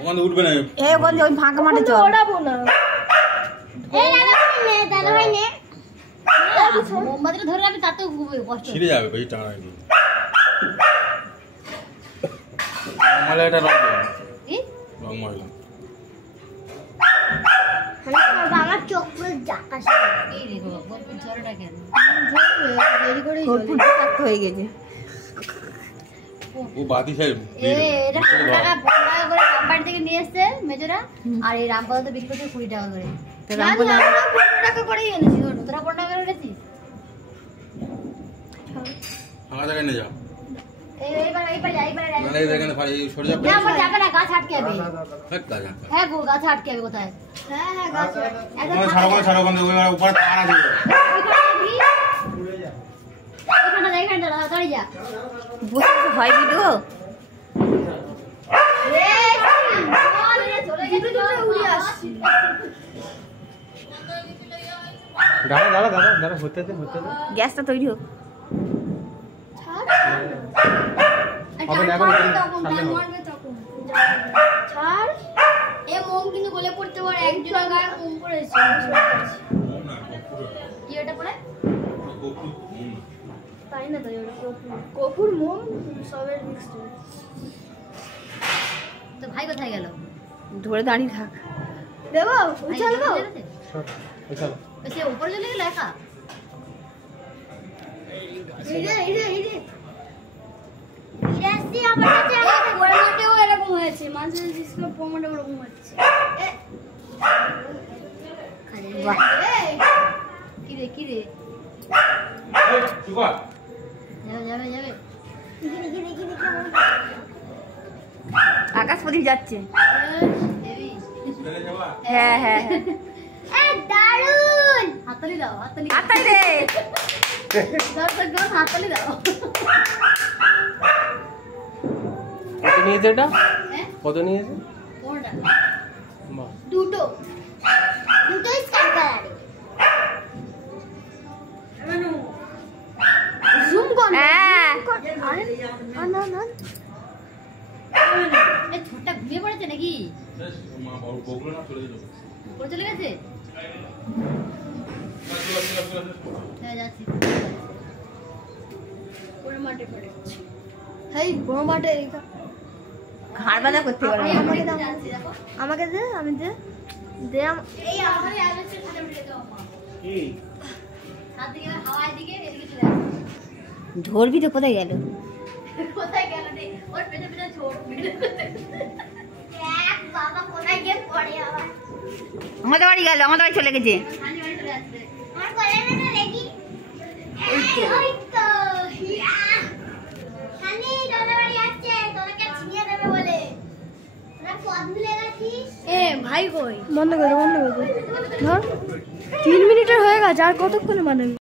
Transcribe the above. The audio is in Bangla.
ওখানে উঠবে না। এই ওখানে ওই ফাঁকা মাঠে চল। ওড়াবো না। এই দাদা ভাই নে। মোমবাতিটা ধরে রাখবি তাতেও কষ্ট। ছিঁড়ে যাবে বেশি টানা নাকি। মালা এটা রং দেবে। কি? রং মারলাম। আমার চোখ পুরো জাকাস। এই রে বাবা, গল্পের ঝড়টা কেন? দেরি করে হয়ে গেছে। ও বাতি খাই। এটা 15 টাকা করে কোম্পানি থেকে নিয়ে এসেছে মেজরা, আর এই রামপাল তো বিক্রি করতে 20 টাকা করে। তো রামপাল 15 টাকা করেই এনেছি। তোরা 15 টাকা করে এনেছিস? ফাঁকা জায়গায় নিয়ে যাও। এইবার যা। মানে এই দেখেন ভাই সরে যাবে। না আমার যাবে না, গাছ আটকে যাবে। হ্যাঁ হ্যাঁ গো, গাছ আটকে যাবে কোথায়? হ্যাঁ গাছ। ওখানে ছাড়ো ওখানে উপরে তার আছে। এইখানটা দাঁড়িয়ে যা। বসে হয় ভিডিও। দাঁড়া হতে দে। গ্যাসটা তৈরি হোক। এ মোম কিন্তু গলে পড়তে পারে, একজন গায়ে মোম পড়েছে। কি ওটা পড়ে? তাই না, তাই ওটা কপুর মোম সবের মিক্সড। তো ভাই কোথায় গেল? ধরে দাঁড়িয়ে থাক। দেবো উঠাল গো। চলো সে উপরে চলে গেল একা। এরকম হয়েছে, মাঝে পোমাটা ওরকম হচ্ছে। কিরে যাবে। আকাশ প্রদীপ যাচ্ছে। হ্যাঁ দারুন। হাততালি দাও, হাততালি রে। হাততালি দাও। কত নিয়েছে এটা? হ্যাঁ কত নিয়েছে? কোনটা? বাহ, দুটোই স্কাই কালার। জুম কর। হ্যাঁ। না এই ছোটটা ঘুমিয়ে পড়েছে নাকি? মা বগুলো না চলে যাবে। পড়ে চলে গেছে? হ্যাঁ যাচ্ছি। ওর মাঠে পড়েছে। হেই বড় মাঠে একা ঘাড় বাঁধা করতে পারো। আমাকে দে, আমি দে এই আমারে আলোচনা খাতে উঠে দাও মা। কি হাত দিকে হাওয়ায় দিকে এদিকে চলে আসে। ধরবি তো কোথায় গেল? কোথায় গেল রে? ওর পেছনে ছোট মেরে এক বাবা কোথায় গিয়ে পড়ে আবার। আমাদের বাড়ি গেল, আমাদের বাড়ি চলে গেছে। সানি বাড়ি চলে আসছে। আমার কোলে না লেগি। ওই তো ইয়া সানি দাদা বাড়ি আসছে, তোকে ছিনিয়ে দেবে বলে। তোরা পথ ভুলে গেছিস? ভাই কই? বন্ধ করে ধর। 3 মিনিটের হয়ে গেছে, আর কতক্ষণে বানাবি?